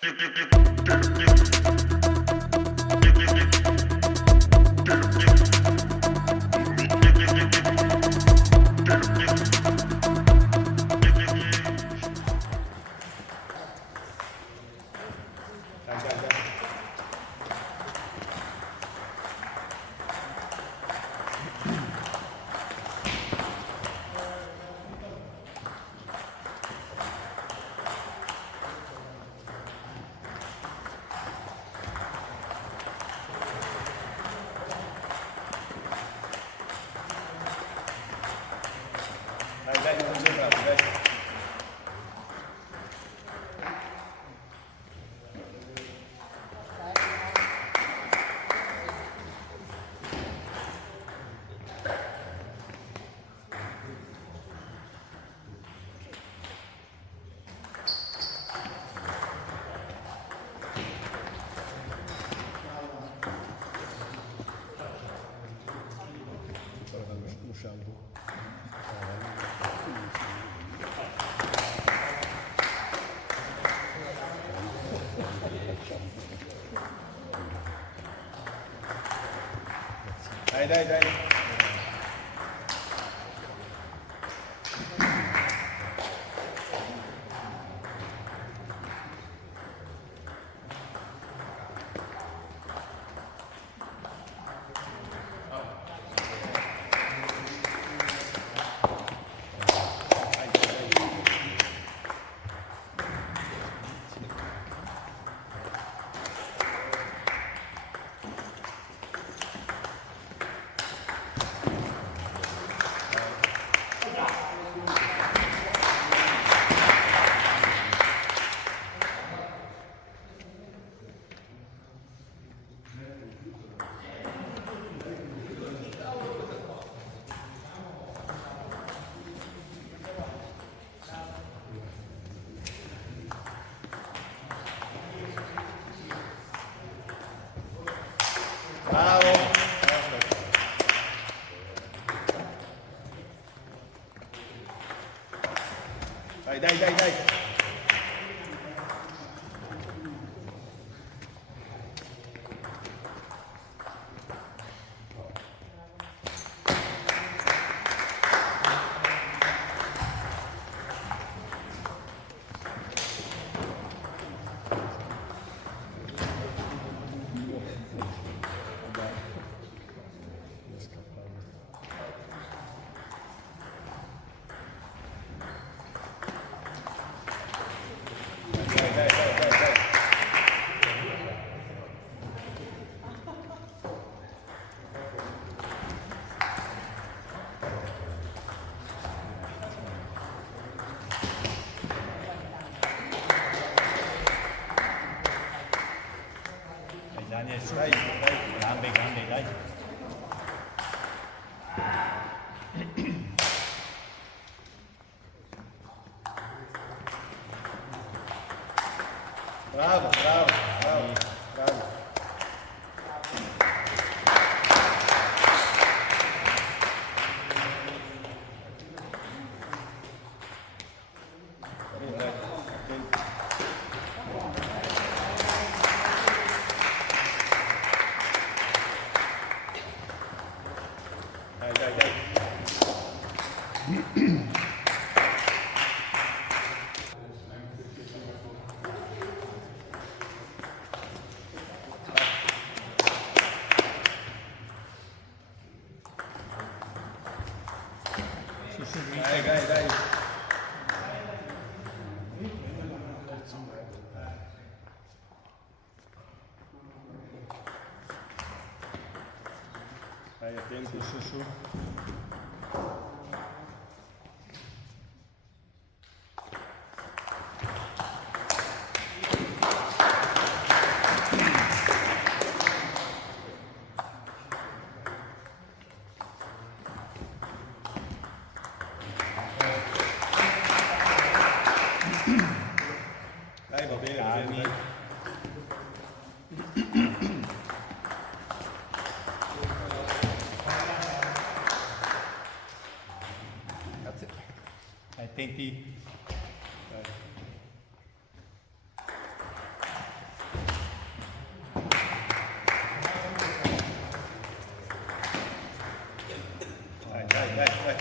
Đây. Bravo. Đây. Đây. Làm việc đây. Bravo. Đây. Aí, atento. Chuchu. Đây, bảo vệ là đây. dai.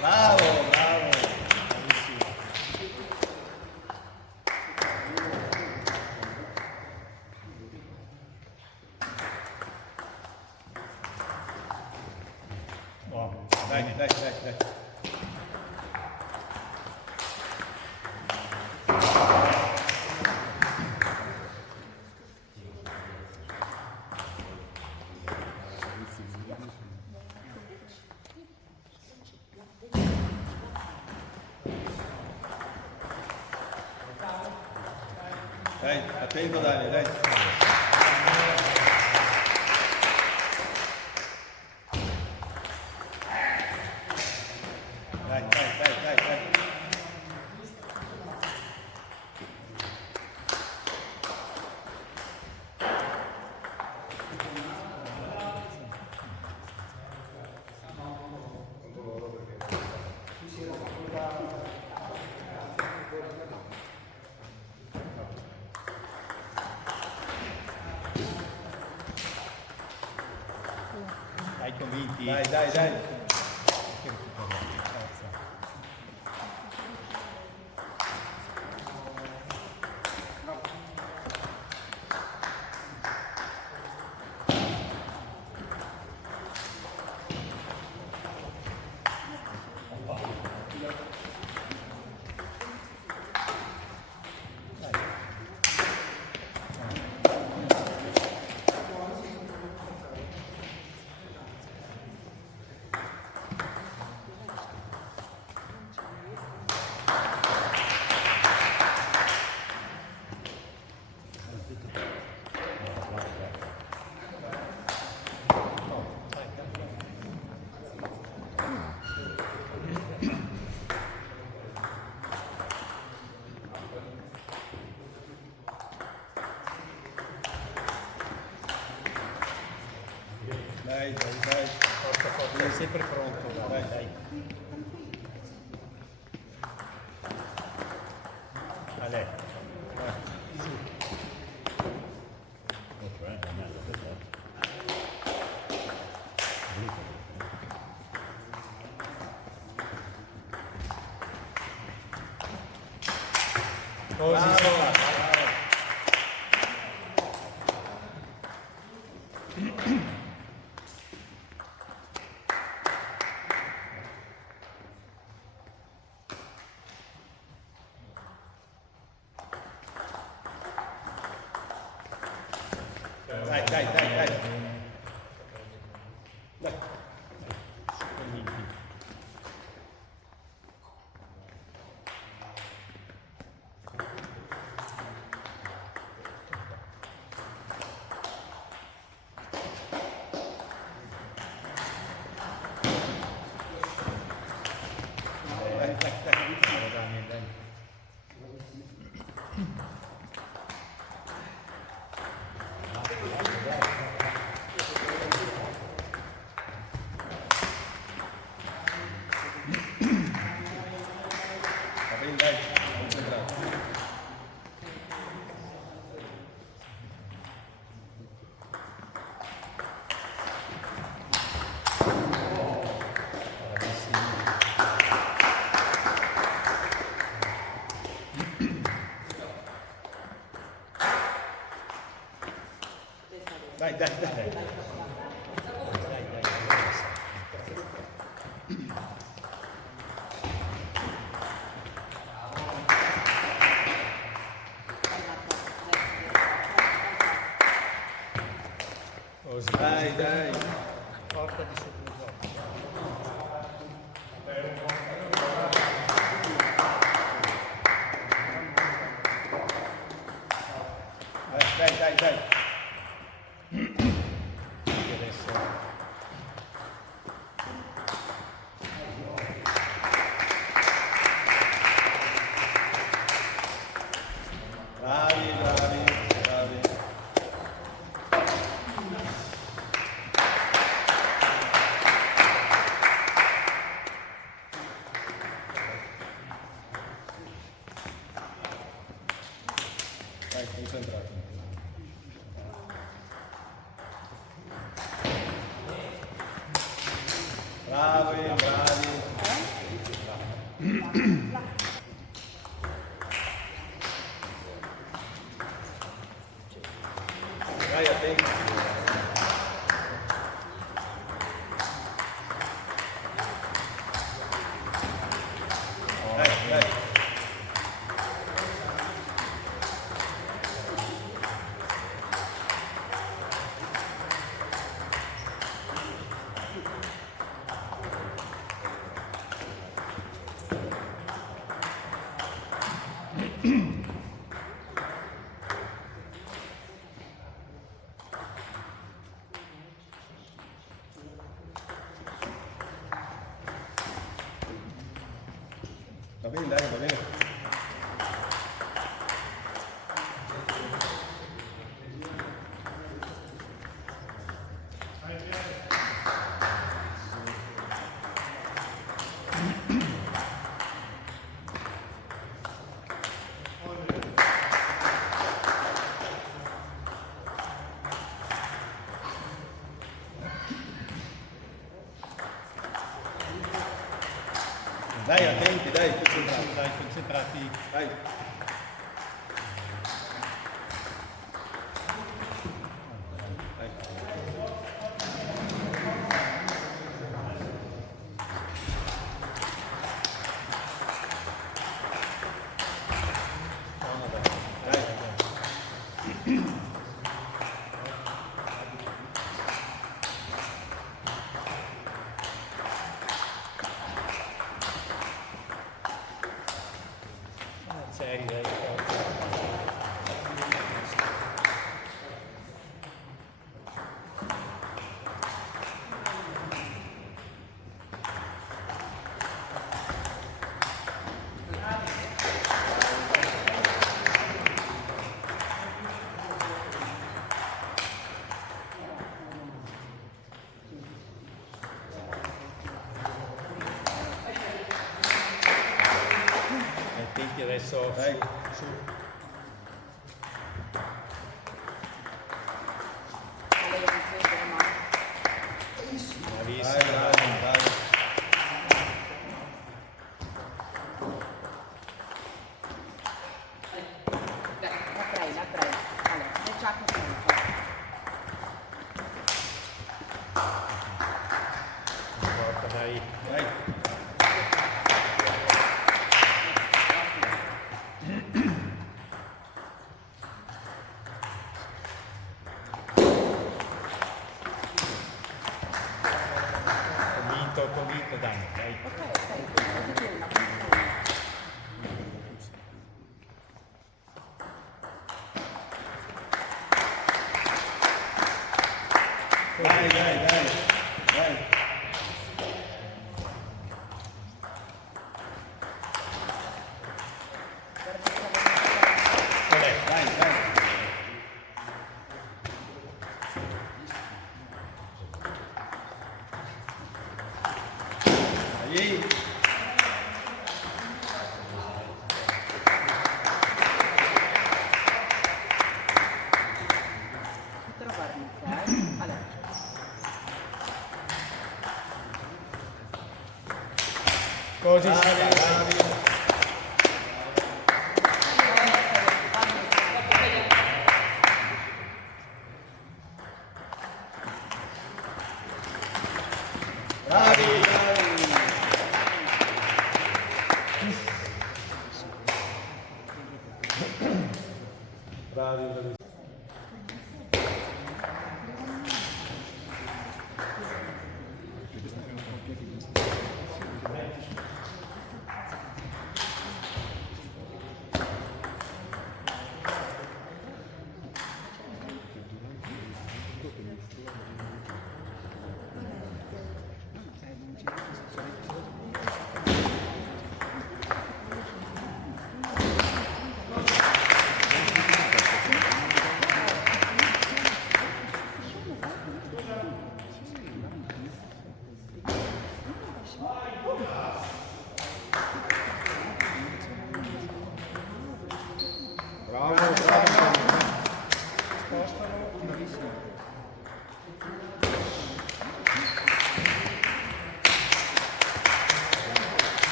Bravo, bravo. Bravissimo. Oh, dai. Dai, attento Dani, dai. Dai. Dai convinti? Dai. Dai. Sei sempre pronto, dai. Ale. Bravo. Dai. Va bene, dai, concentrato. Dai. Dai. Porta di sotto il gioco. Dai. Adesso Bravi. Dai, concentrato. Dai. Va bene, dai, va bene. Dai, attenti, dai, concentrati. Dai, concentrati. Dai. Dai. Dai. Seri, dai, forza. Attenti adesso Dai. su. Dai, Bravissimo. dai, dai. Natrei. Allora, facciamo tutto. Porta, dai. Dai. Convinto, dai. Dai. Ok, fai una funzione. Dai, dai, dai. Dai. Vabbè. Dai, dai. Dai. Tutta la guarnizza, Allora. Così si Bravi, fa, dai. bravi. Bravi, bravi. Bravi, bravi.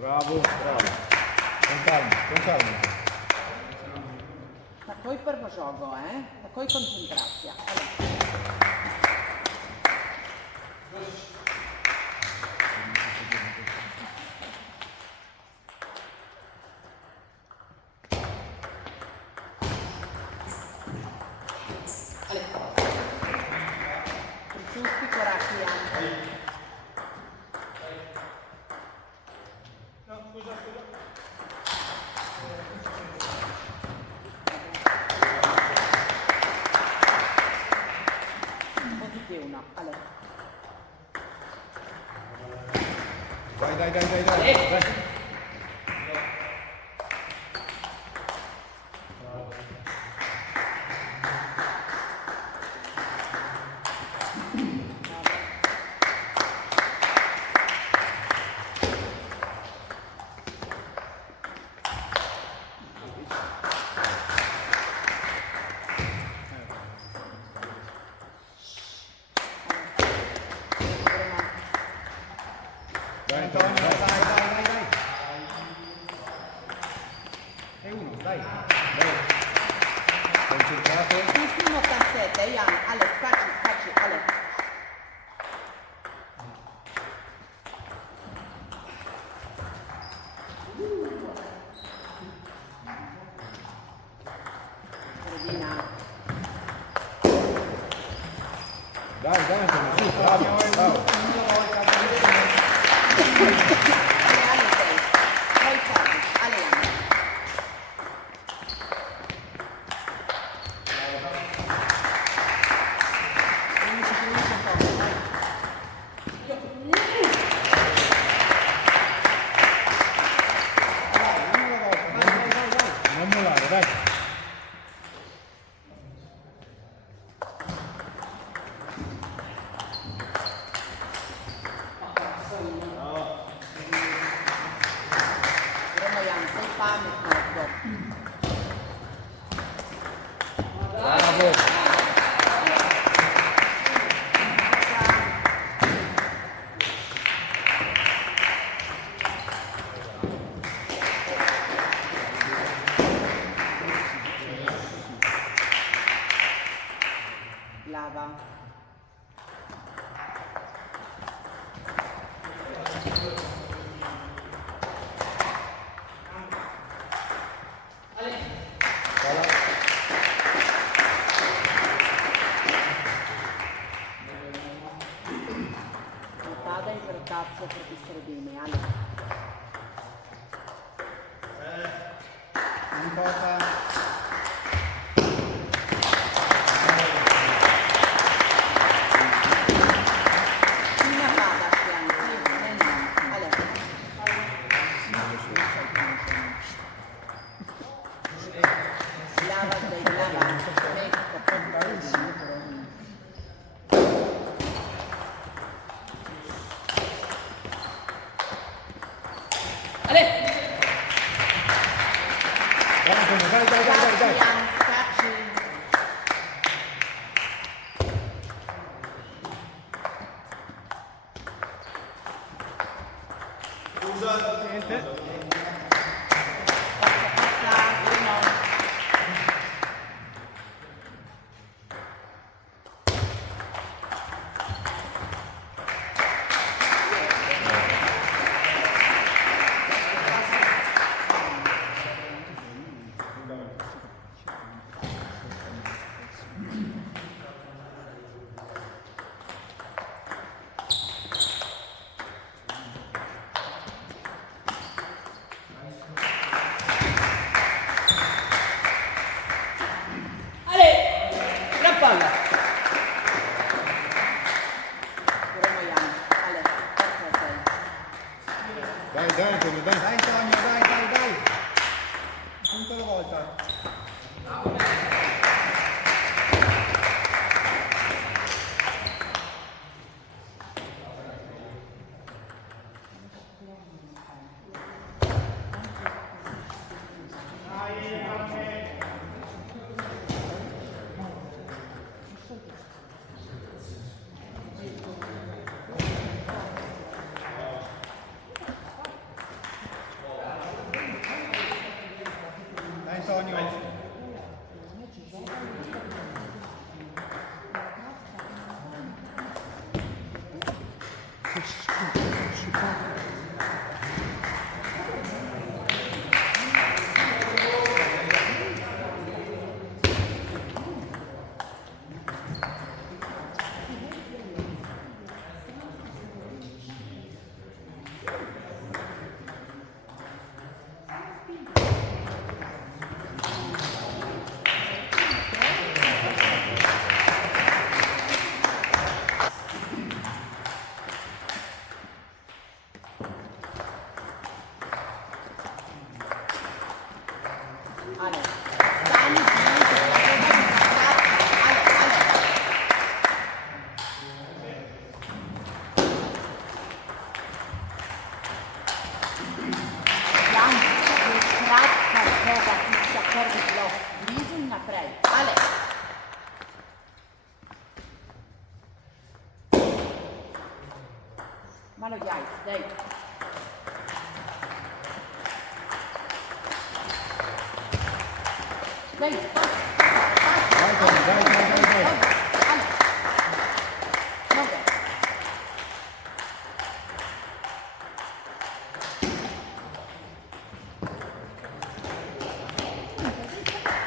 Bravo, bravo. Com calma, com calma. Takoj prvo žogo, takoj koncentracija. Ali. Francuski koraki, Jan. Pozitivno, ali. Daj. Dai, Antonio, dai. E uno, dai. Concentrato. Ultimo cassette, Jan. Ale, scacci, ale. Fredina. Dai, Antonio, sì, bravo. Ale, sei forti, ale, Jan. Finisci un po', dai. Non mollare, dai. Bravo, Jan, sei pametno. Bravo. Lava. Pada in quel cazzo per essere bene, Ale. Non importa. Prima pada, Jan, Ale. Lava, dai, lava. Ecco, bravissimo. Dai, Antonio, dai. Scacci, Jan, scacci. Niente. Forza, primo. palla. Bravo Jan. Ale, forza sei. Dai, Antonio, dai. Dai Antonio, dai. Punto alla volta. Ale. Dani, Ale, Ale. Jan, to jest kratka woda, i zakordy blok. Bliżej naprej. Ale. Malo jaj, dej. Dej, patrz. Daj, Tomi, daj. Ale. Mogę.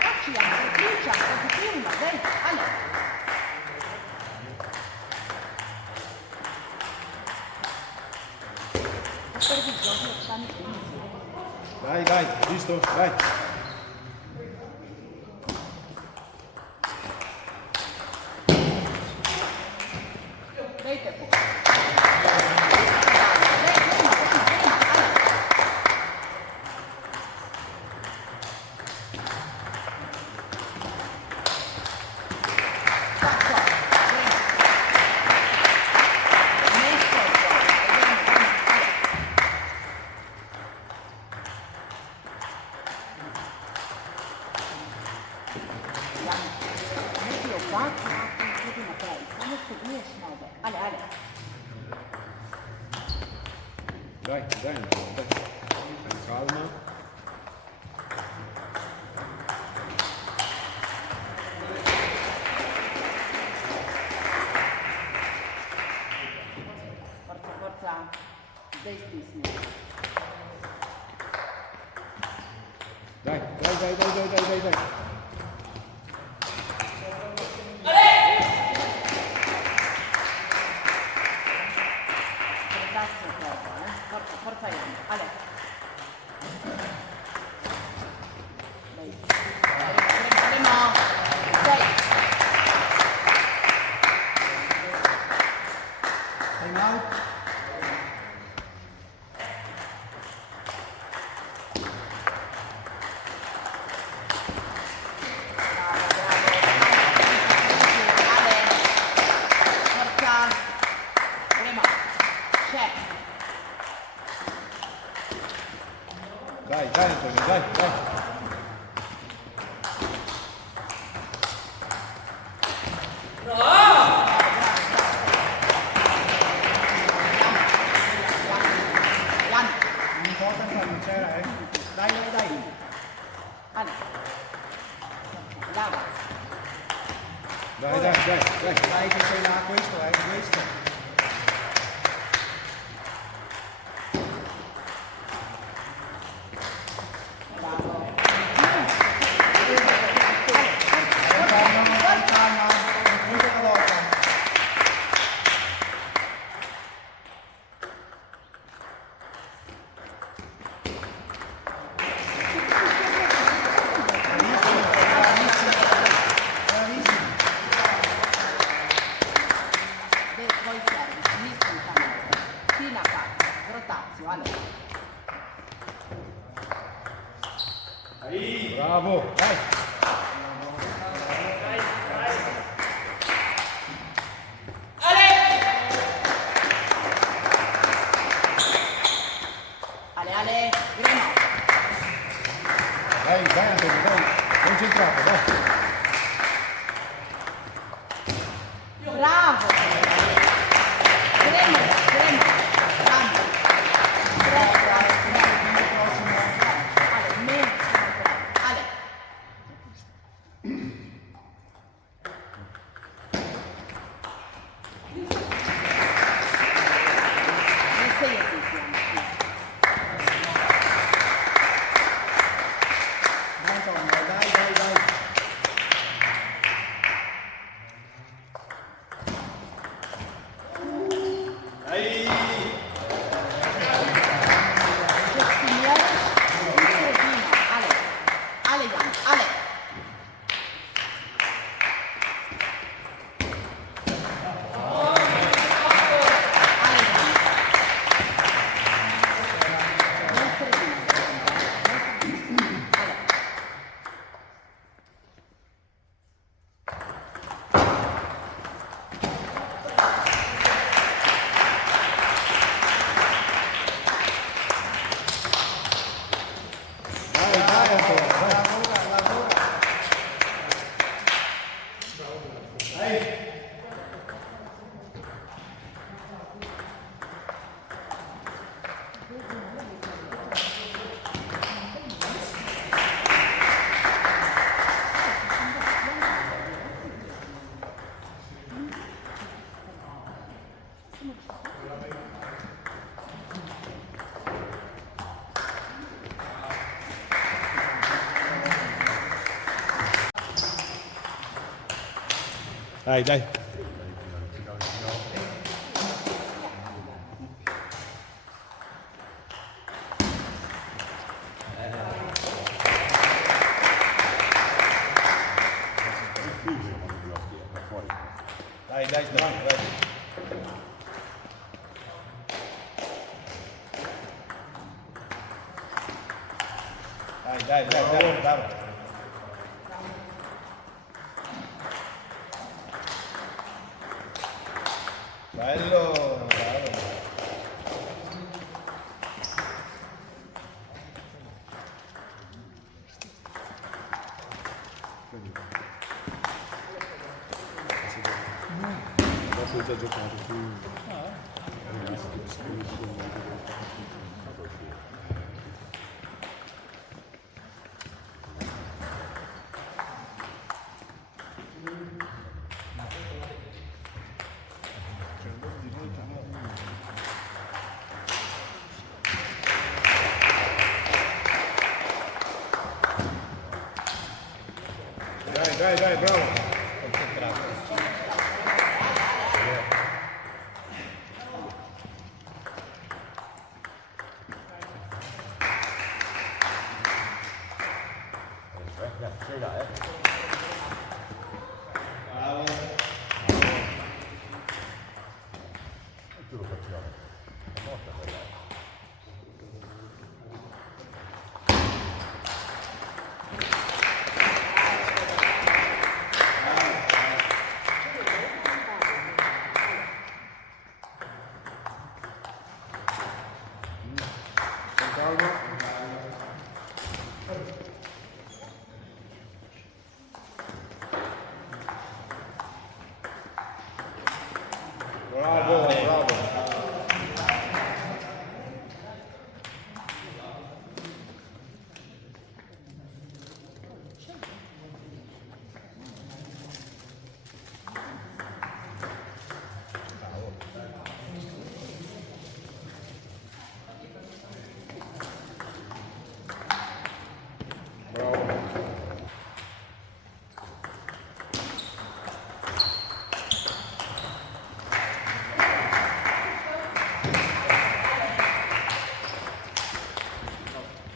Patrz, Jan, klucza, to pilno, dej, ale. Superwizjonie odstanie pieniędzy. Daj, listo, daj. Dej te pół. Dej, ale. Tak, co? Miejsce ale. Jan, lepiej opatrz na tym, kiedy naprawić. Samo spróbujesz nowe. Ale. Daj. Calma. Forza. Dej stisni. Daj. Forza treba, Forza Jan. Ale. Dej. Premo. Dej. Time out. Ale. Forza. Premo. Check. Dai, Antonio, dai. Jan. Non importa se non c'era, eh. Dai. Ale. Brava. Dai. Dai che sei là, questo. Bravo. Calma. Un punto alla volta. Bravissimo. Poi serve, istintamente. Fino a parte. Rotazio, Ale. Bravo, dai. Ale, Gremo. Dai, Antonio, dai. Concentrato, dai. Bravo. Gremo. Bravo. Ale, meno. Ale. Non sei esizione. Antonio, dai. Antonio, dai. Lavora. Dai, dai. Dai, dai, Stefano, dai. Dai, bravo. Bello, bravo. Dopo ho già giocato su... Dai, bravo. Calma. Bravo.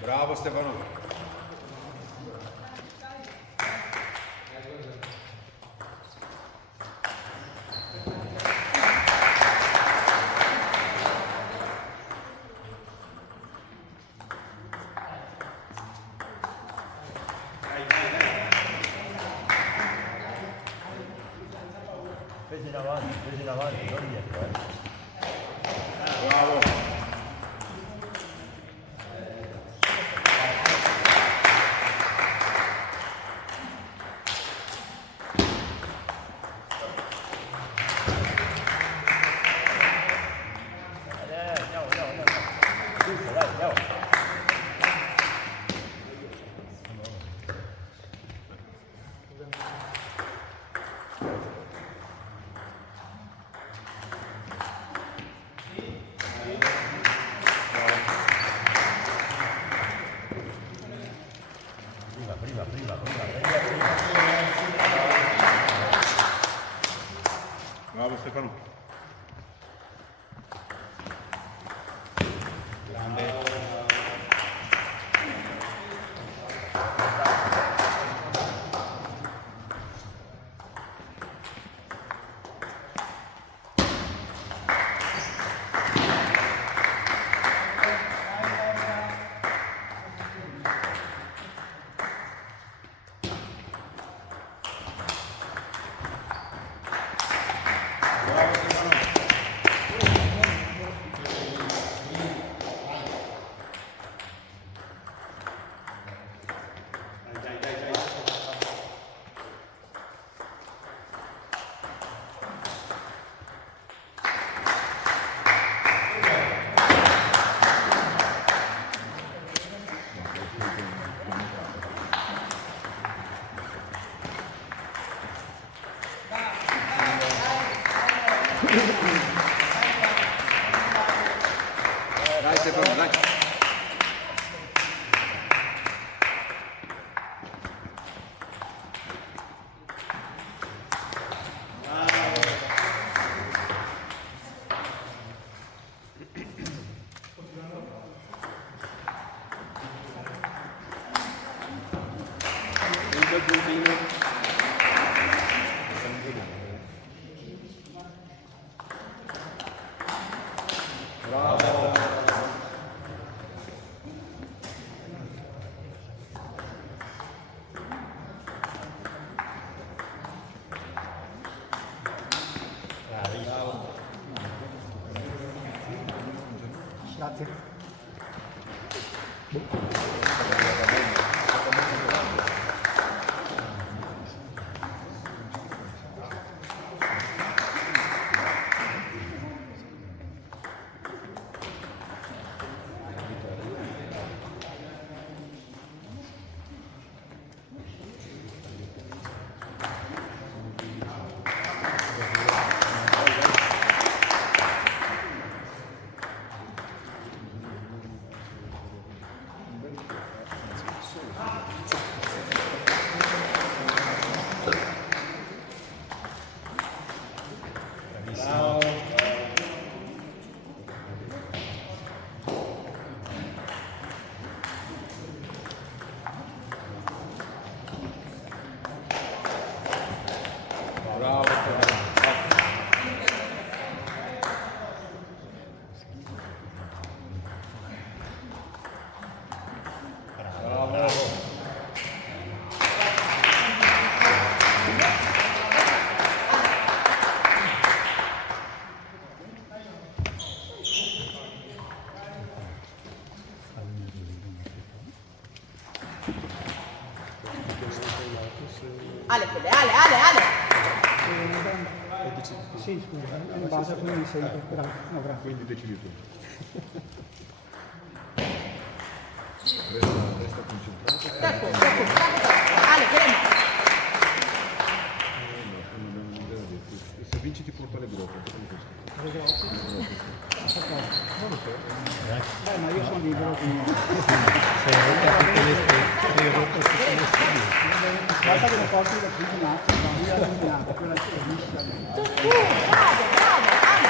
Bravo Stefano. Presi in avanti, non dietro, Bravo. Andiamo. Giusto, dai, andiamo. Prima. Bravo Stefano. Grande. Grazie. Bravo Stefano. Bravo. Ale, Ale, Ale, Ale! Sì, scusa, è in base, quindi mi sento. Bravo. No, bravo. Quindi decidi tu. Resta concentrato. Tacco, tacco, tacco. Ale, premi! E se vinci ti porto alle grotte. Non lo so. Ma io sono libero, quindi. Basta che lo porti da qui in alto, via in alto, quella che è vista. Bravo, bravo, Ale!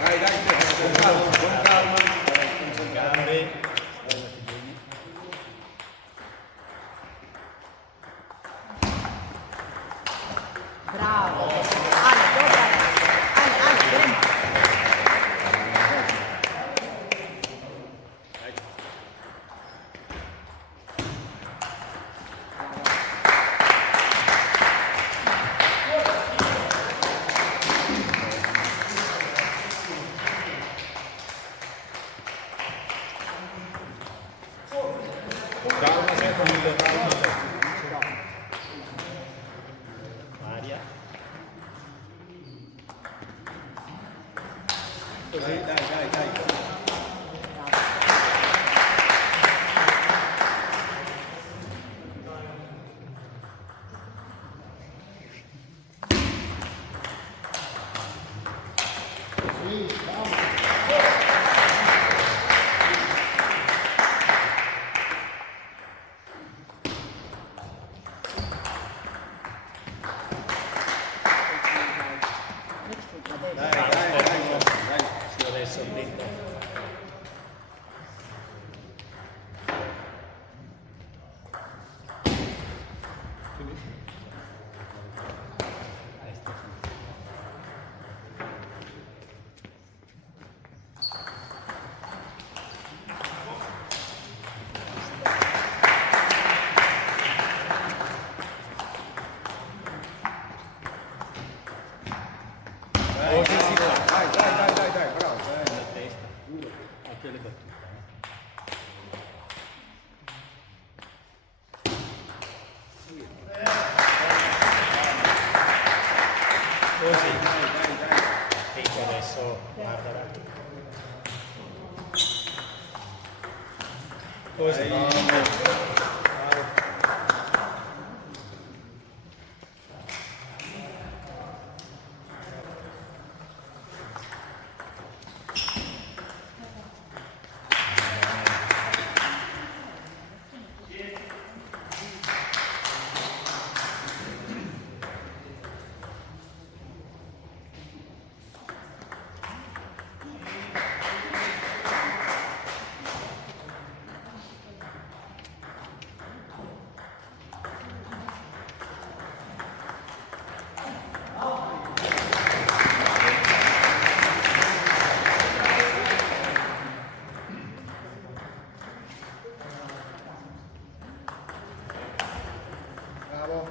Dai, dai Stefano, con calma, con calma. Bravo! Ale, dobra! Ale, Ale, premi! Calma Stefano, calma. Maria. Dai, dai, dai. Dai, dai, dai, dai. Sì, adesso ho detto. Oh, sì, sì, dai, dai, dai, dai, dai, bravo. La testa. Anche le battute. Così. Dai, dai, dai. E Così. Bravo.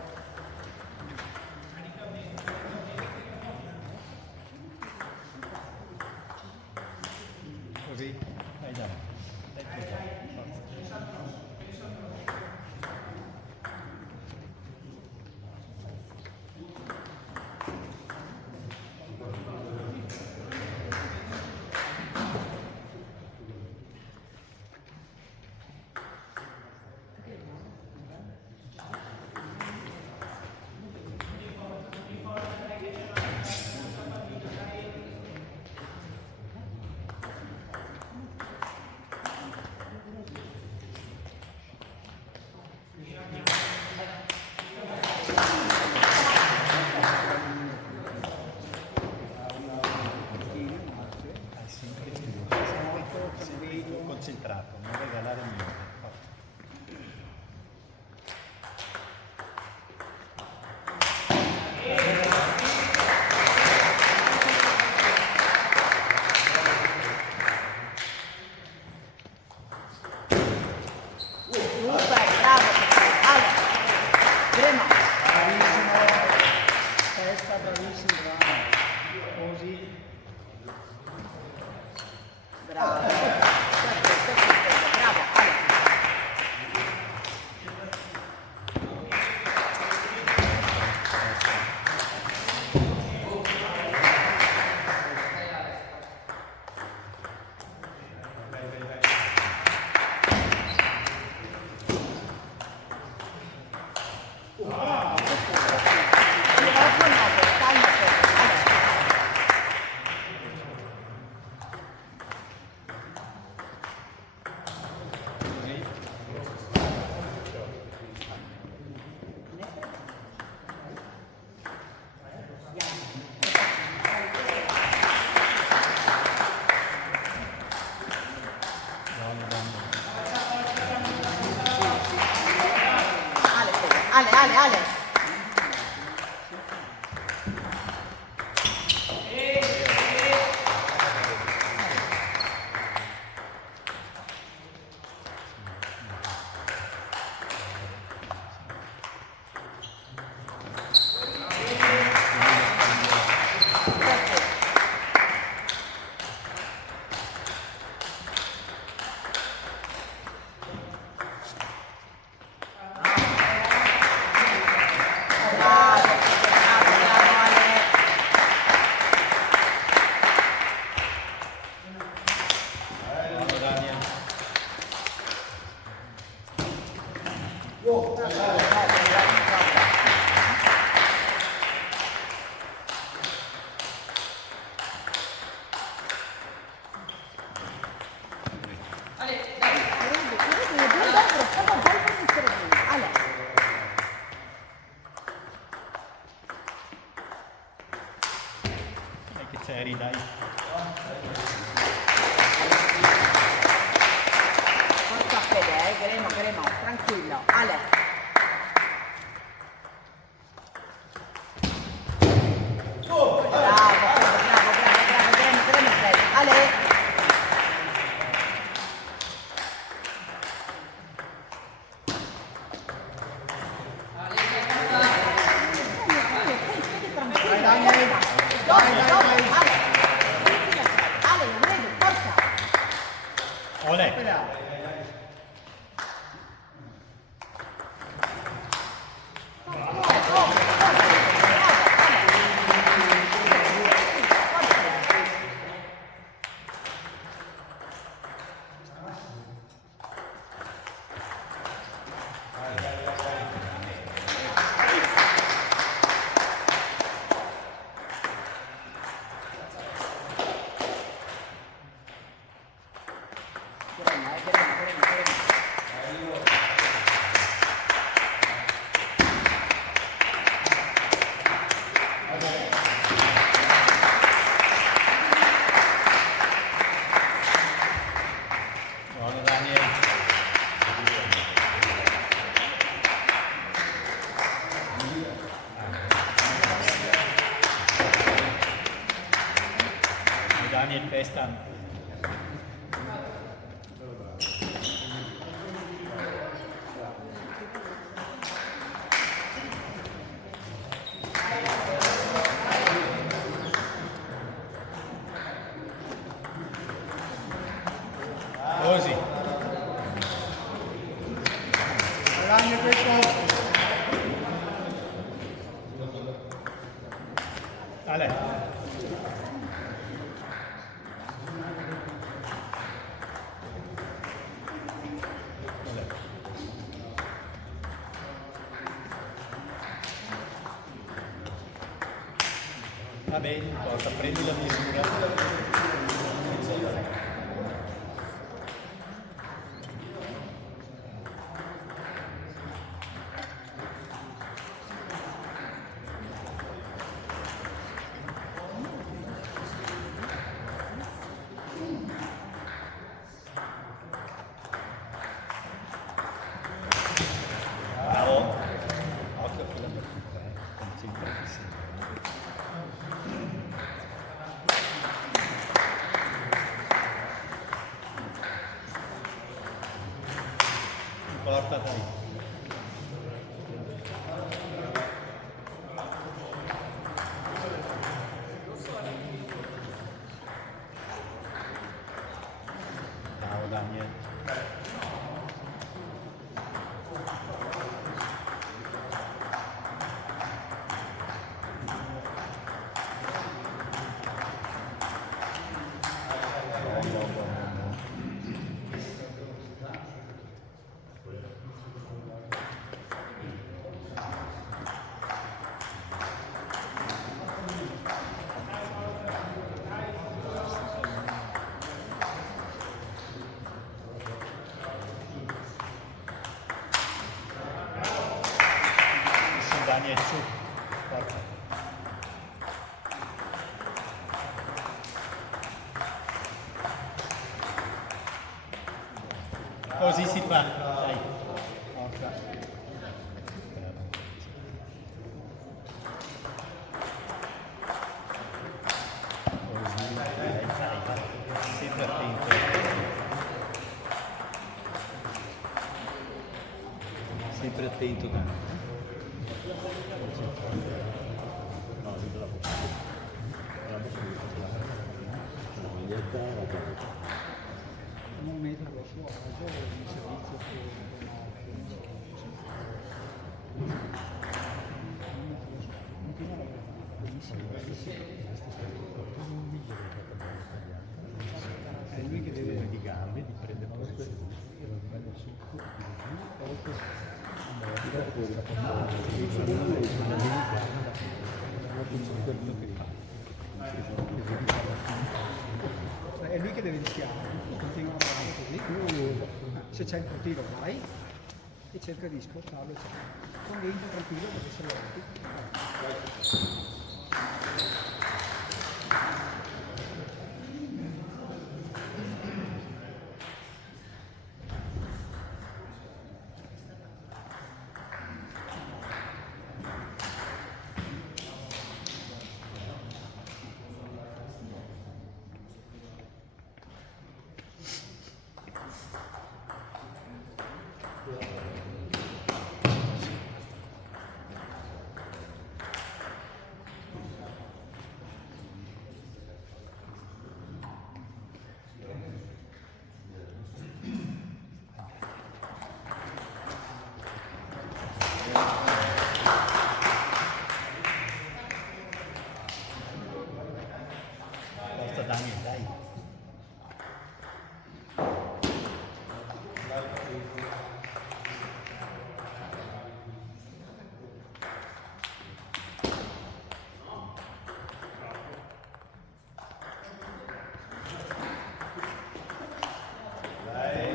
Così. Dai, dai. Dai, dai. Sei concentrato, non regalare niente. Super, bravo. Ale. Grema. Bravissimo. Testa, bravissimo, bravo. Così. Bravo. Bravo, Ale. Ale. Dai che c'eri, dai. Forza Fede, Gremo, tranquillo. Ale. Bravo, Gremo, Fede. Ale. Olè. Daniel testa. Così. Guadagna questo. Ale. Va bene, porta, prendi la misura. Bravo. Occhio con la battuta, concentratissimo. Porta dai. Bravo Daniel. Daniel su. Porta. Così si fa, dai. Porta. Così, dai. Sempre attento. Sempre attento, Daniel. Non metto lo suo agio di servizio continua a lavorare benissimo, è lui che deve Di gambe, di prendere posizione. È lui che deve rischiare, continua a lavorare così. Se c'è il profilo vai e cerca di spostarlo. Con dentro tranquillo perché se lo metti. Forza Daniel, dai.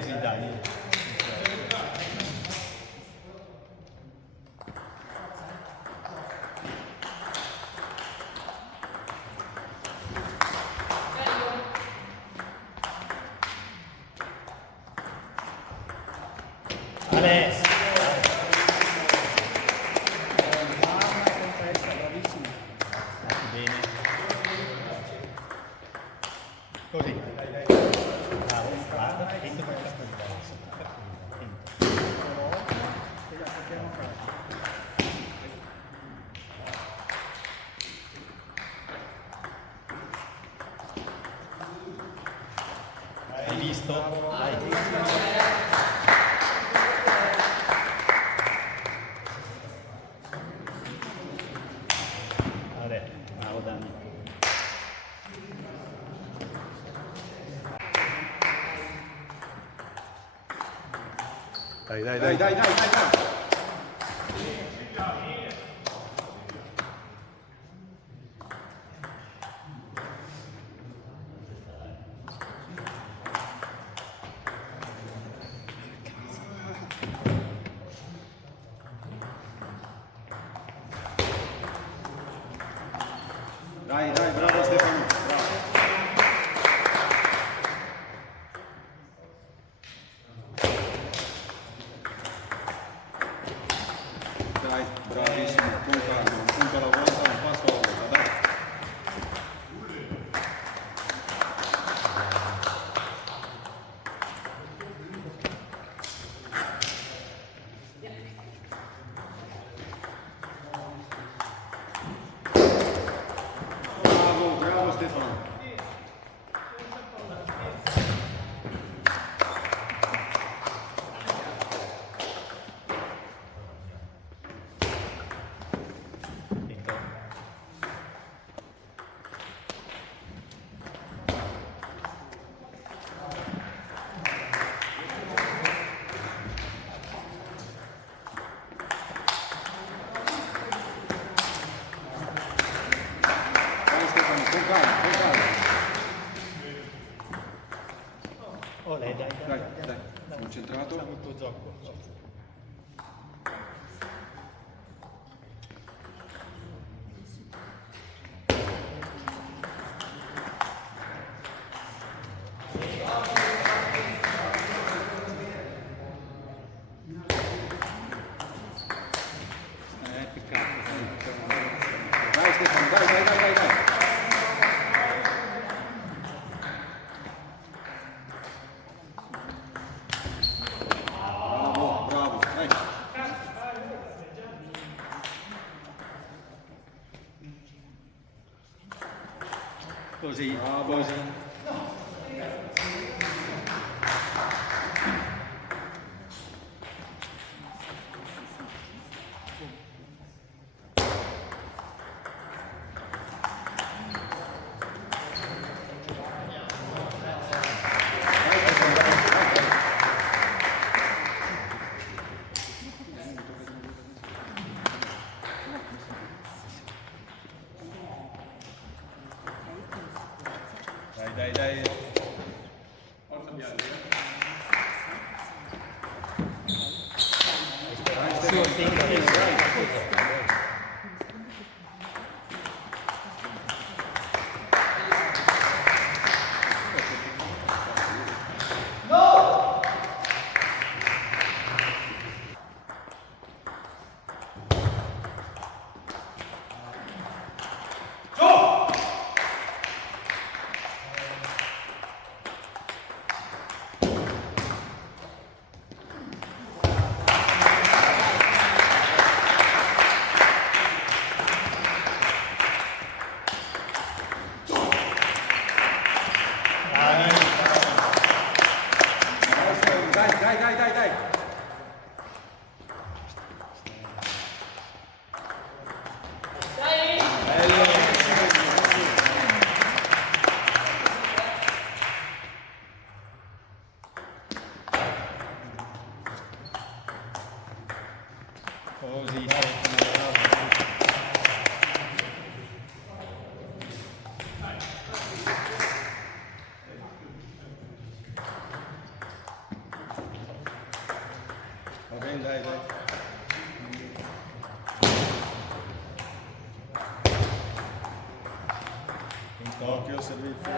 Così Daniel. Ale. Bene. Così. Bravo, bravo, finto con la punta. Finto. E la portiamo a casa. Hai visto? Hai visto? Vabbè, bravo Dani. Dai, dai, dai, dai, dai, dai, dai. Dai, dai, bravo Stefano, bravo. Dai, bravissimo, con calma, un punto alla volta, un passo alla volta, dai. Bravo, bravo Stefano. Finto. Dai Stefano, con calma, con calma. Oh, dai, dai, dai. Dai, dai, concentrato. Facciamo il tuo gioco. Peccato. Dai Stefano, dai, dai, dai, dai, dai. Bravo, bravo, dai. Così, Bravo. così. Dai Stefano, dai, dai, dai. Dai, dai, dai. Dai Stefano, Finto, dai. Dai, dai, dai, dai, dai. così, Stefano, bravo. Va bene, dai, dai. Occhio, servizio.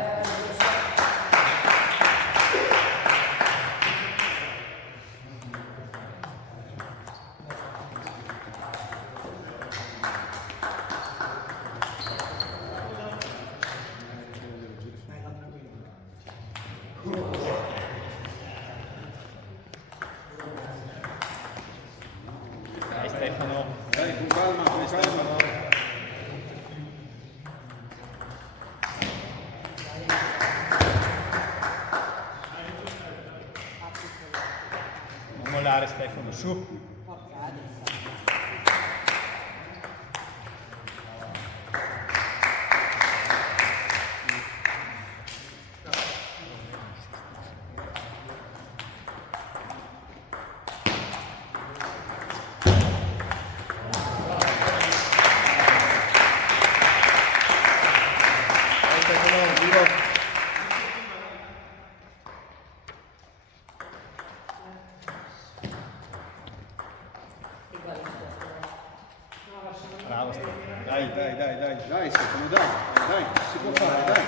su. Forza adesso. Bravo, Dai, Stefano, dai, si può fare, dai.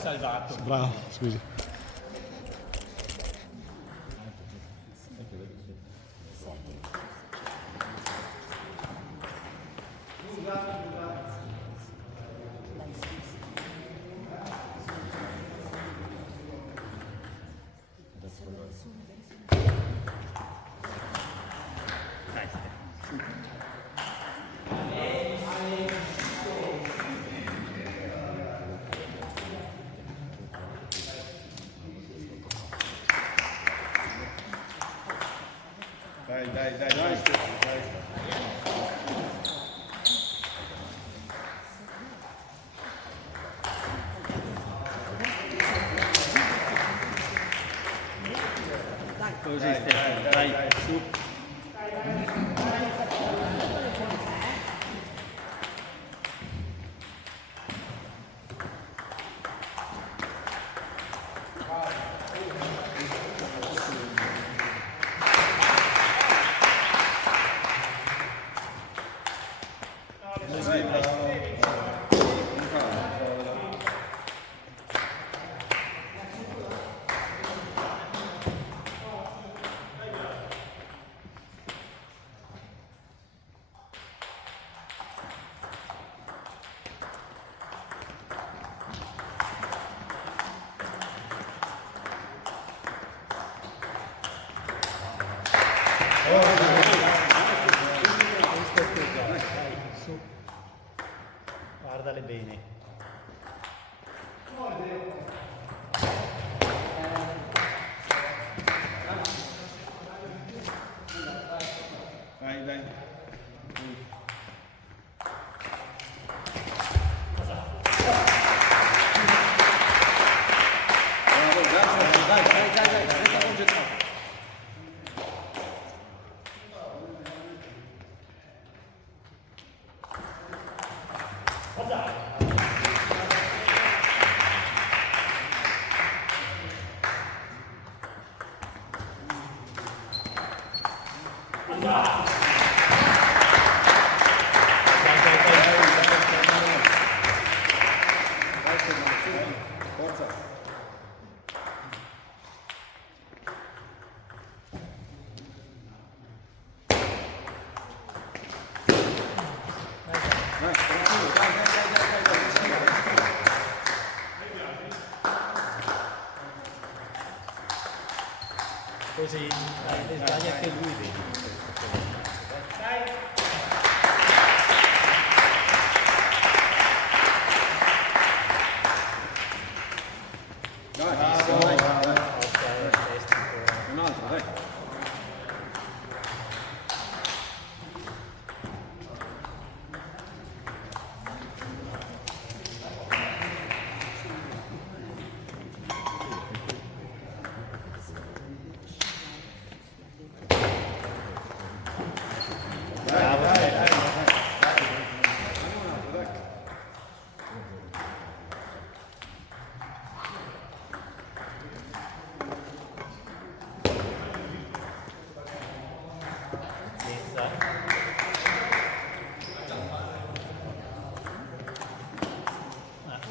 Salvato. Bravo, scusi. Dai, Stefano, dai. Così, Stefano, dai, su. Guardale bene. Dai. Bravo, grazie, dai, senza congettare. Forza. Dai, tranquillo, dai. Così, le sbaglia anche lui, vedi. Dai. Ok, testa ancora. Un altro, dai. Bravo, dai.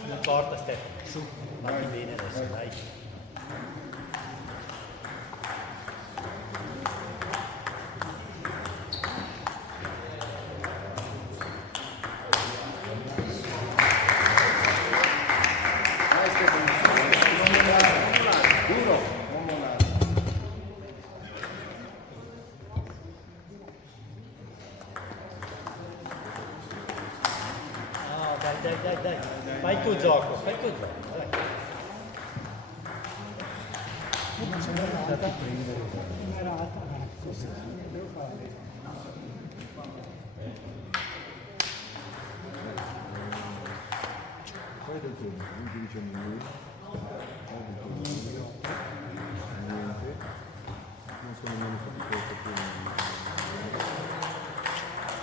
Non importa, Stefano, su. Fatti bene adesso, dai. Dai Stefano, non mollare, duro, non mollare. No, dai. Fai il tuo gioco, dai. Non sono errata, così, devo fare. Poi del turno, non ti dice nulla, niente, non sono nemmeno faticoso più,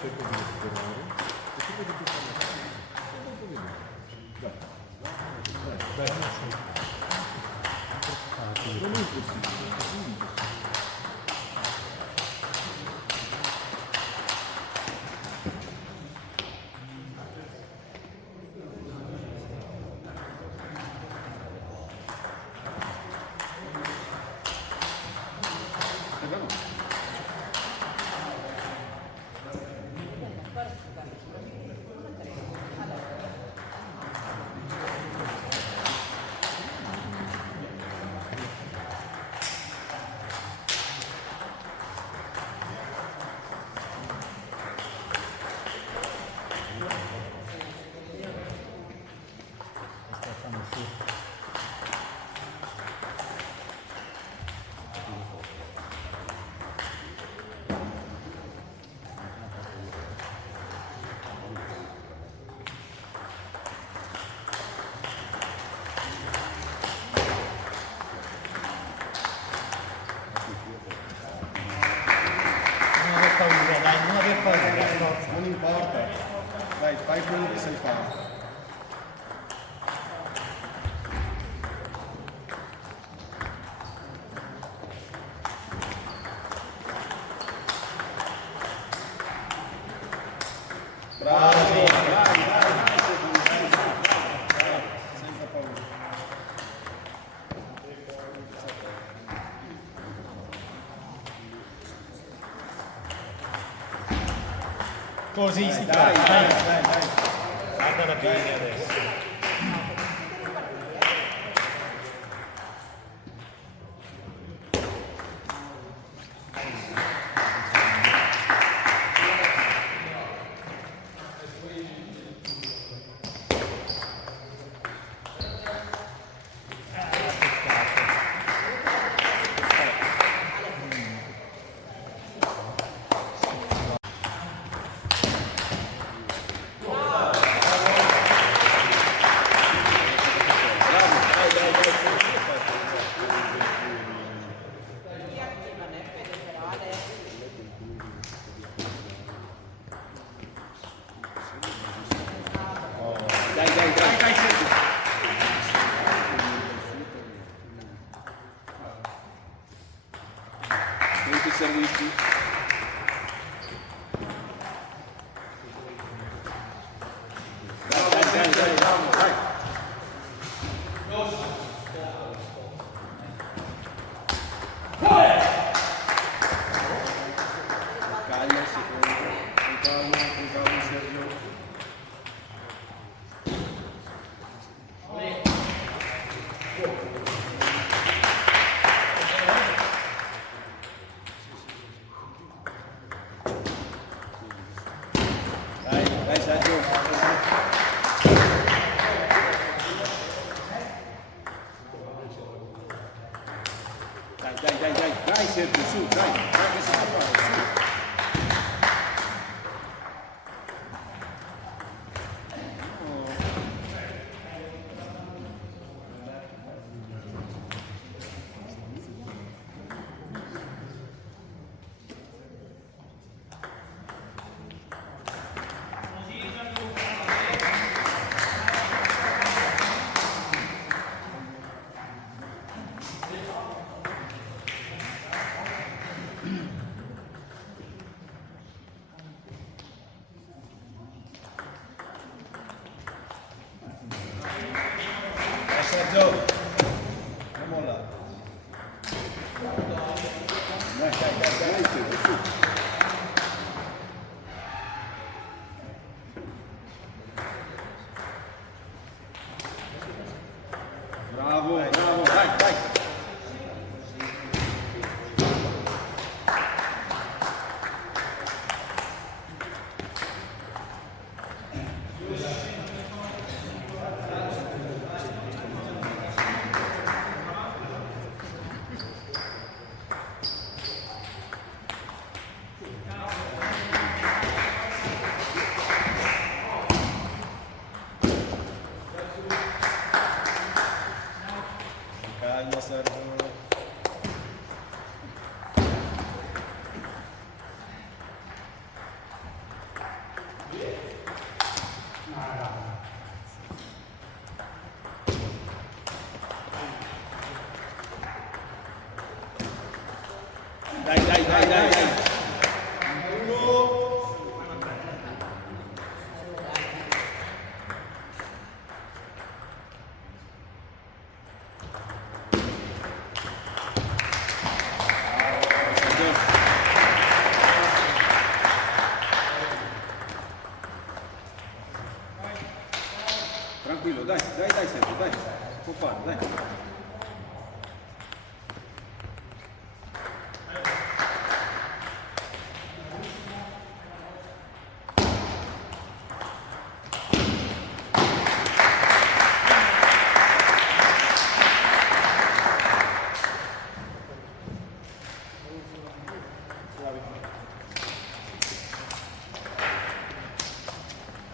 cerco di recuperare e cerco di buttare dai, non è impossibile, non è impossibile. Stefano. Stefano, su. Non aver paura, dai, non aver paura, forza. Non importa, dai, fai quello che sai fare. Bravo, dai, Stefano, dai, senza paura. Così si fa, Dai. Guardala bene adesso. Dai, Sergio. Venti servizi. Dai, bravo, dai. Calma, secondo. Con calma, Sergio. Dai, Sergio. Dai, Sergio, su, dai, che si può fare, su. Dai, su. Bravo, bravo, dai. Calma, Sergio. Dai. Tranquillo, dai, Sergio, dai. Si può fare, dai.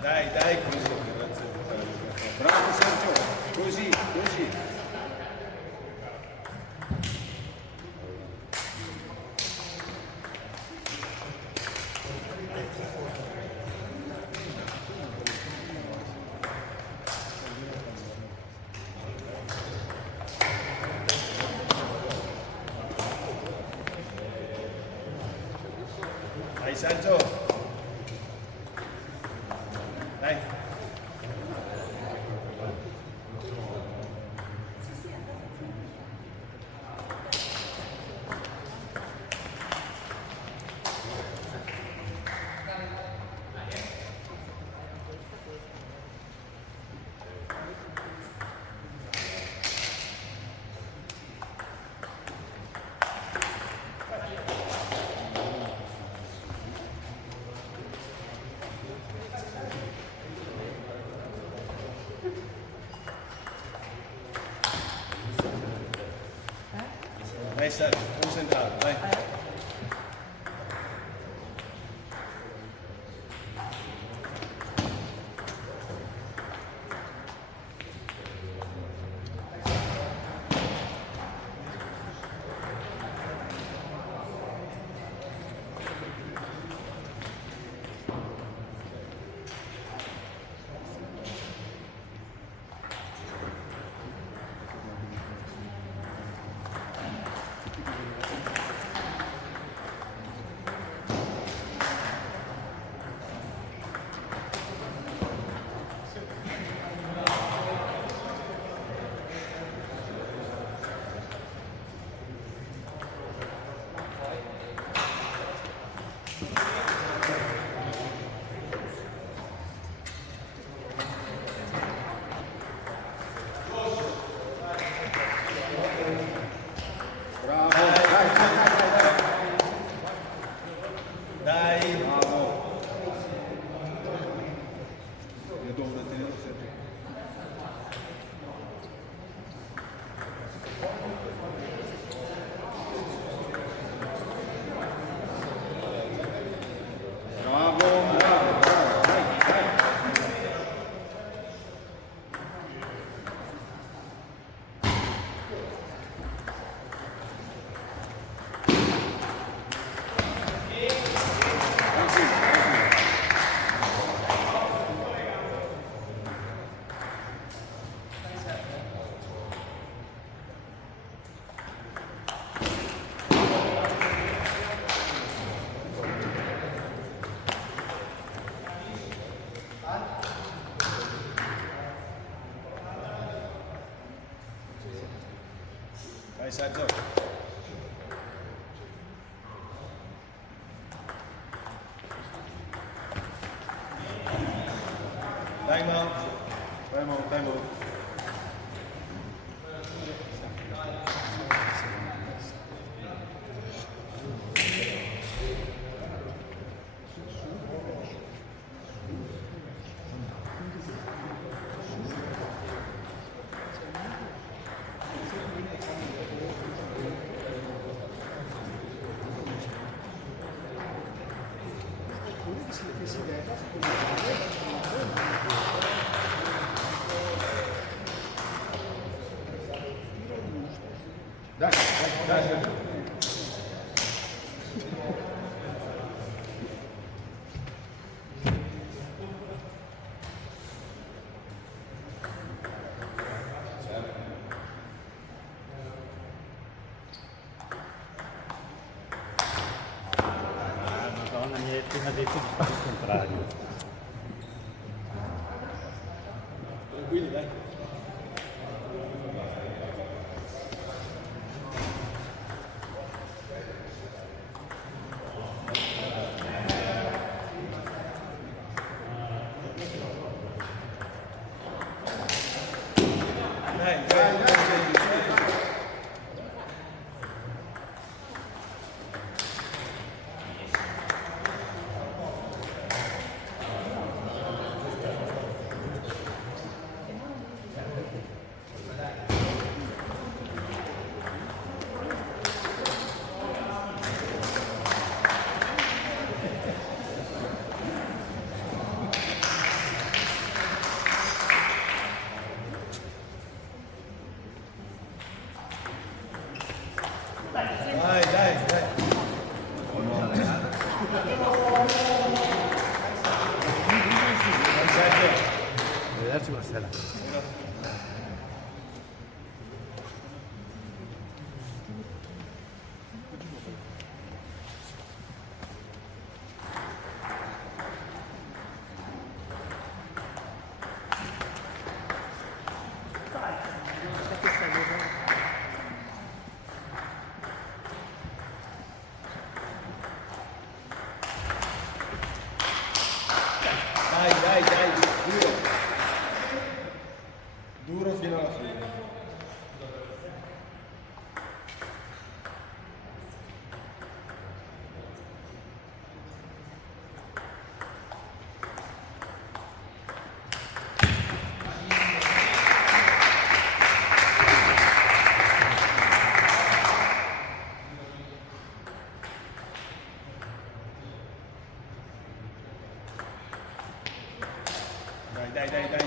Dai, così. Bravo Sergio, così. Dai, Sergio. Dai. Dai, Sergio, concentrato, dai. Bravo, dai. Dai. Bravo. Io devo tenere Sergio. Bravo, dai. Dai, Sergio. Time out. Time out, time out. Dai, dai, dai. Madonna, mi hai appena detto di fare il contrario. Tranquilli, dai. Dai, dai, dai. Dai, dai, dai. Arrivederci, Marcella. Dai, dai, dai, duro. Duro fino alla fine. Dai, dai, dai, dai.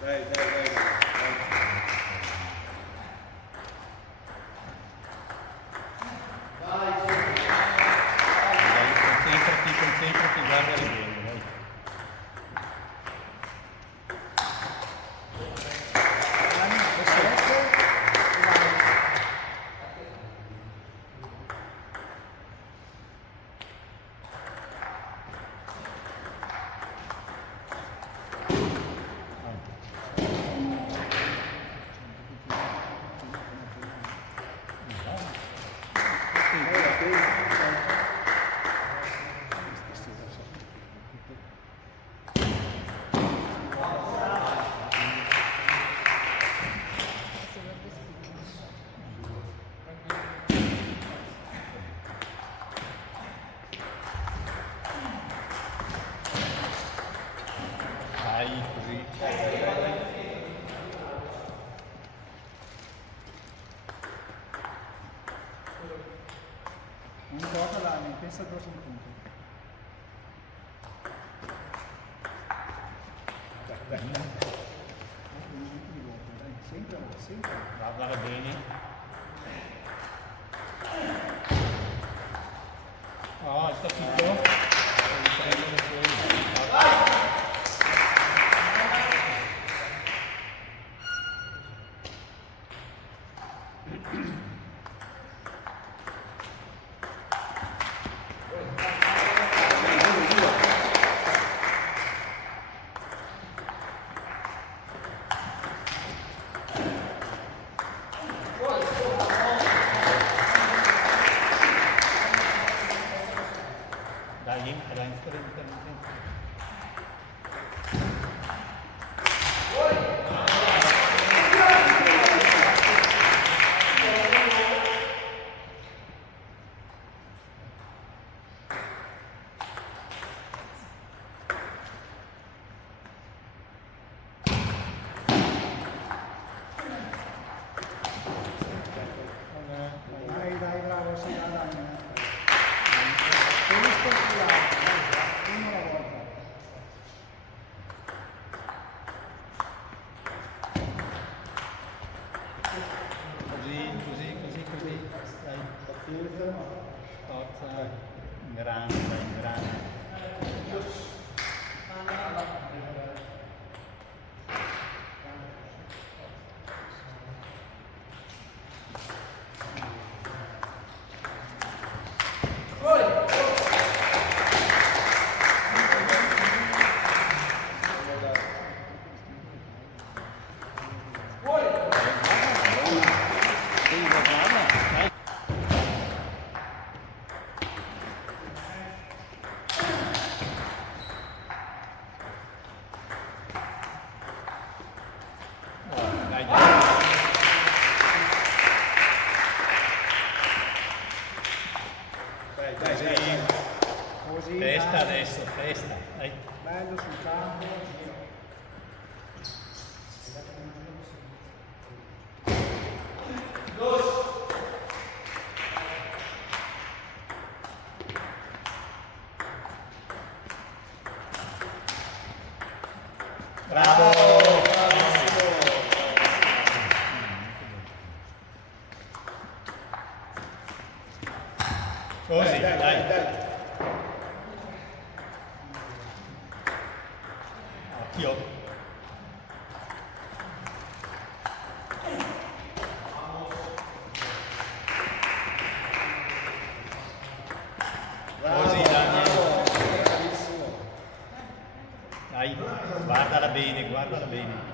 Dai, dai, dai. Concentrati, guarda le vene, dai. Dai, così. Non gioca l'anima, pensa al prossimo punto. Sempre avanti, sempre avanti. Guardala bene. Oh, il capito? Dai, entra. Dai, bravo, sì, dai. Finisco il filato, dai, uno alla volta. Così. Dai. Forza. In grande. Così, Testa dai. adesso, testa. Dai. Bello sul campo. Bravo! Così, dai. Occhio. Così, Daniel. Dai, guardala bene.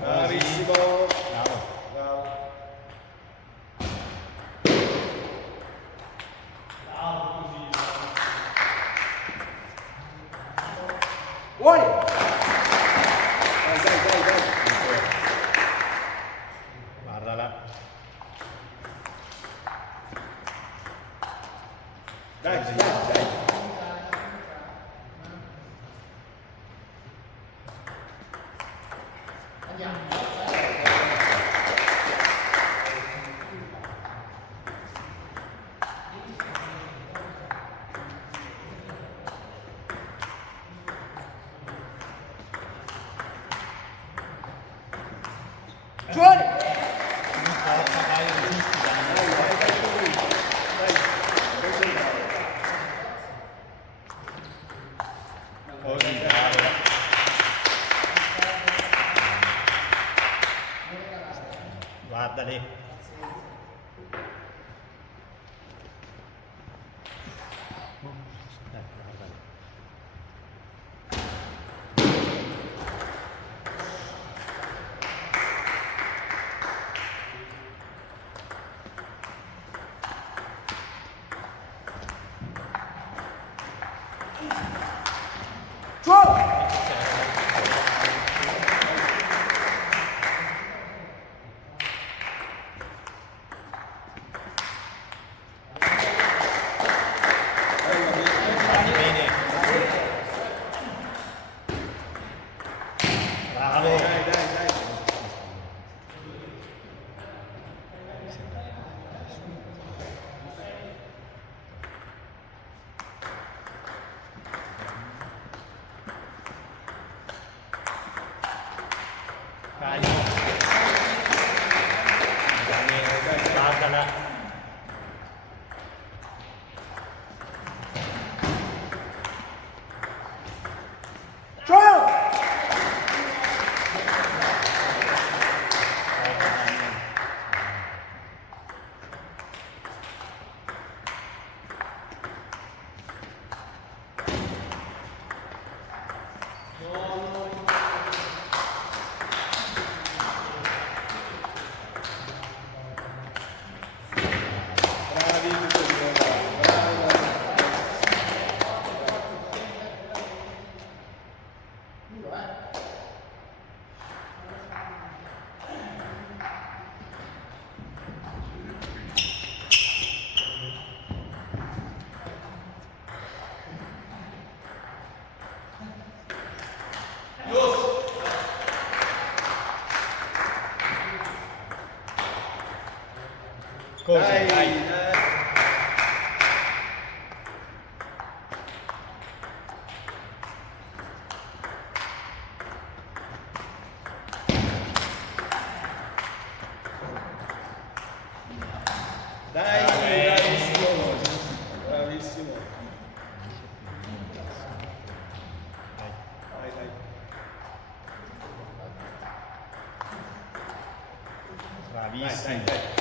Bravissimo. Bravo. Guardala. Dai. Così, bravo. Guardali. Guardali. Bene. Così, dai. Dai, bravissimo. Bravissimo. Dai, dai. Bravissimo. Dai.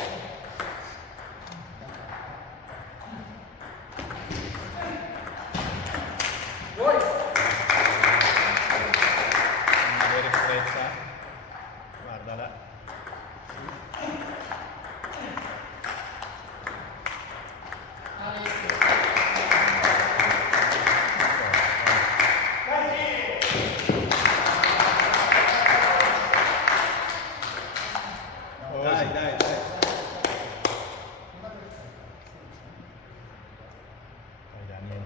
Non avere fretta. Guardala. Dai, dai, dai. Dai, Daniel.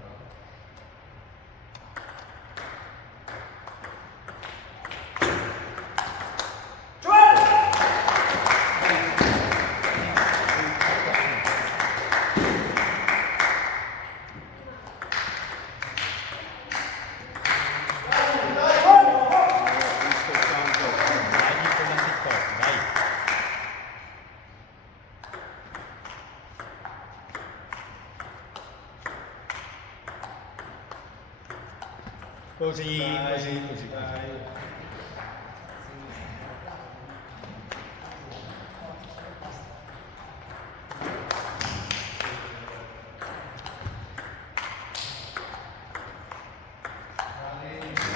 Dai con l'anticotto, dai. Così, così. Dai.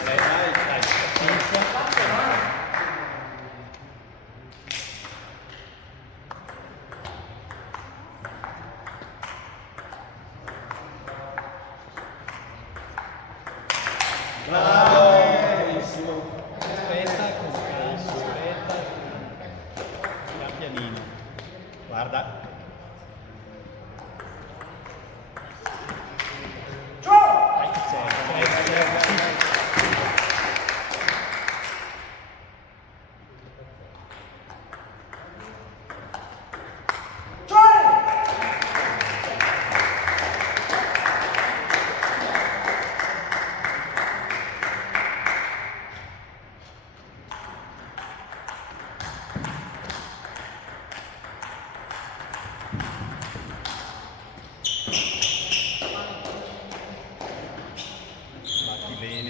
Dai, pazienza. Bravissimo. Aspetta, aspetta. Pian pianino. Guarda. Dai, cerca.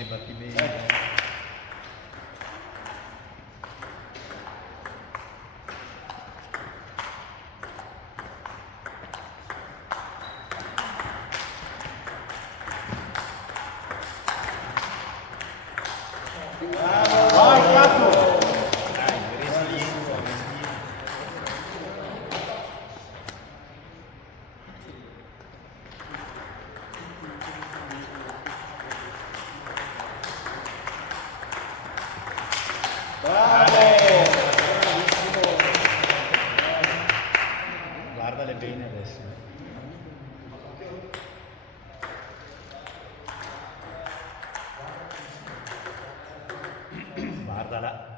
Batti bene. Dai, resilienza. Guardale bene adesso. Guardala.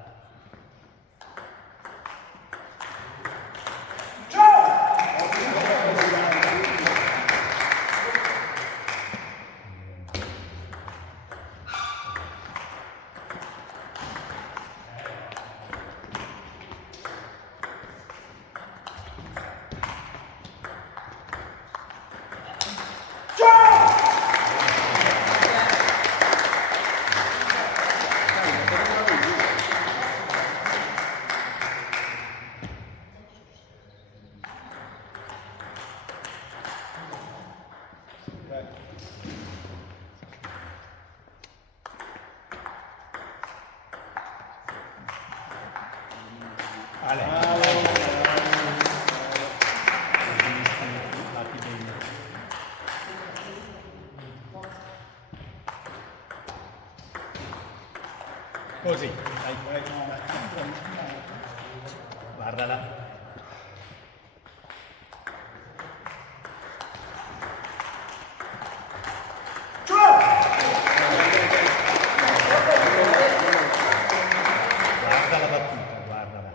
Ale. Batti bene. Così, dai. Guardala. Guarda la battuta, guardala.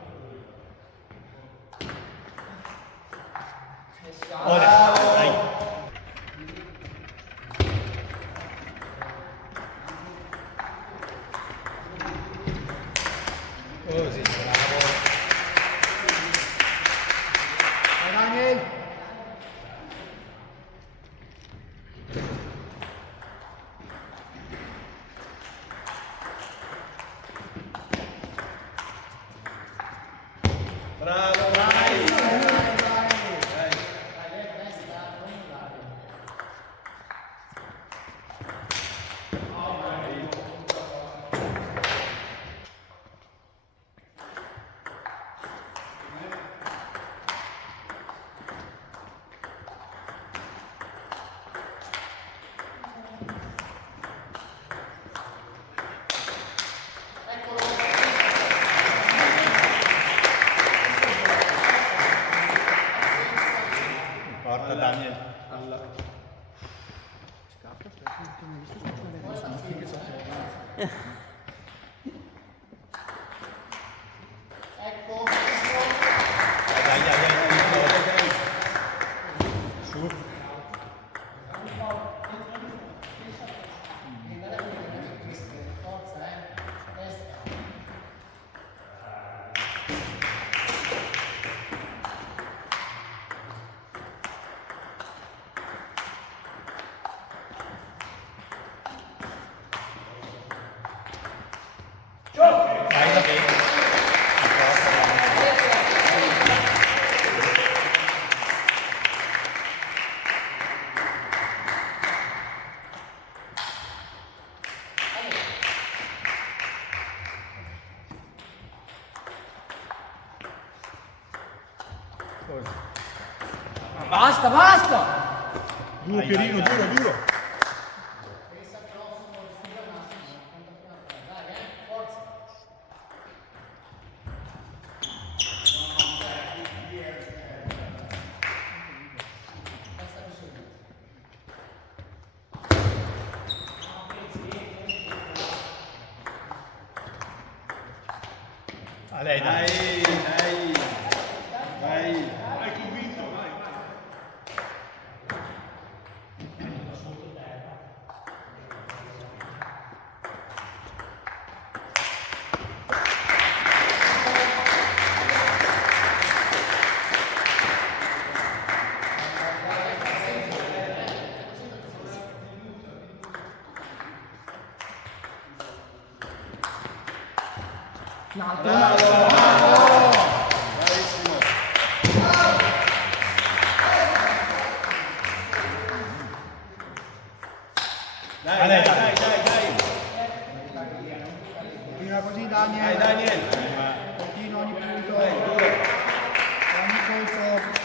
Dai. Su. Vai da bene. Basta, basta! Duro Pierino, duro. A lei, dai. Vai. Bravissimo. Dai. Continua così Daniel. Dai Daniel. Continua ogni punto. Duro. Ogni colpo.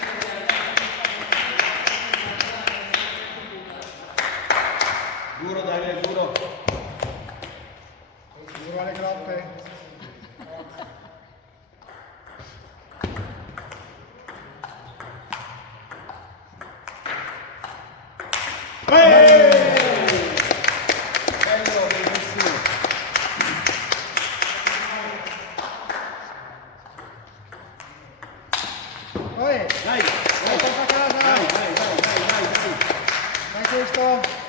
Duro Daniel, duro. Duro alle groppe. Bello, bellissimo. Dai, Dai, porta a casa. dai. Dai questo.